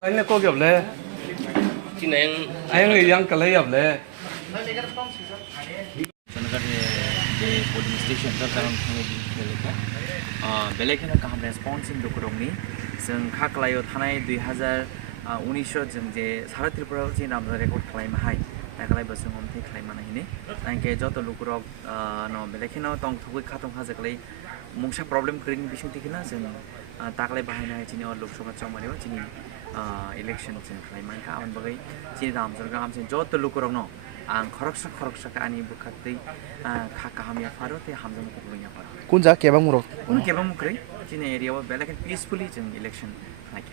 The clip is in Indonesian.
Anh là cô kiểu lệ, Chị này anh người yang cái lấy kiểu lệ. polling station terang belekena kaham response in dokurongni जों खाख्लायाव थानाय 2019 जों जे सारा त्रिपुरायाव जे नाम रेकर्ड खालामहाय दाखालायबो जों हमथै खालामनायनि आंके जत लुकुरक न बेलेखेना तंग थुगै खाथं हाजगलै मुंसा प्रब्लेम क्रिएटिंग बिसंथिखना जों तागलाय बाहायनाय जिनि लोकसभा चौमारियाव जिनि इलेक्शन जों खालामनायखा आन बगै जिनि नाम जरगा हमसे जत लुकुरक न आं खरकसा ani bukatai khakahamya faro te hamjam kublunya faro Kunja kebang murok. un kebang mukrai jine area wa belakan peacefully jeng election like